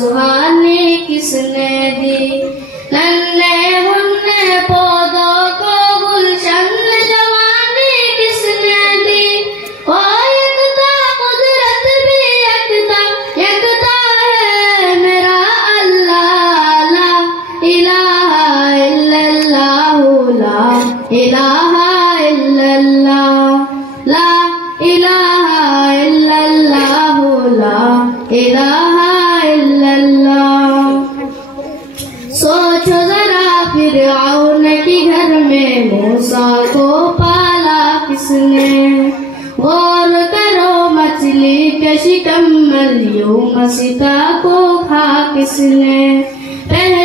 सुहानी किसने दी। नन्हे मुन्ने पौधों को गुलशन जवानी किसने दी। ओ यकता कुदरत भी यकता है मेरा अल्लाह। ला इलाहा इल्लल्लाह ला इलाहा इल्लल्लाह ला इलाहा इल्लल्लाह ला इलाहा इल्लल्लाह। सोचो जरा फिरऔन के घर में मूसा को पाला किसने। गौर करो मछली के शिकम मरियम सीता को खा किसने। पहले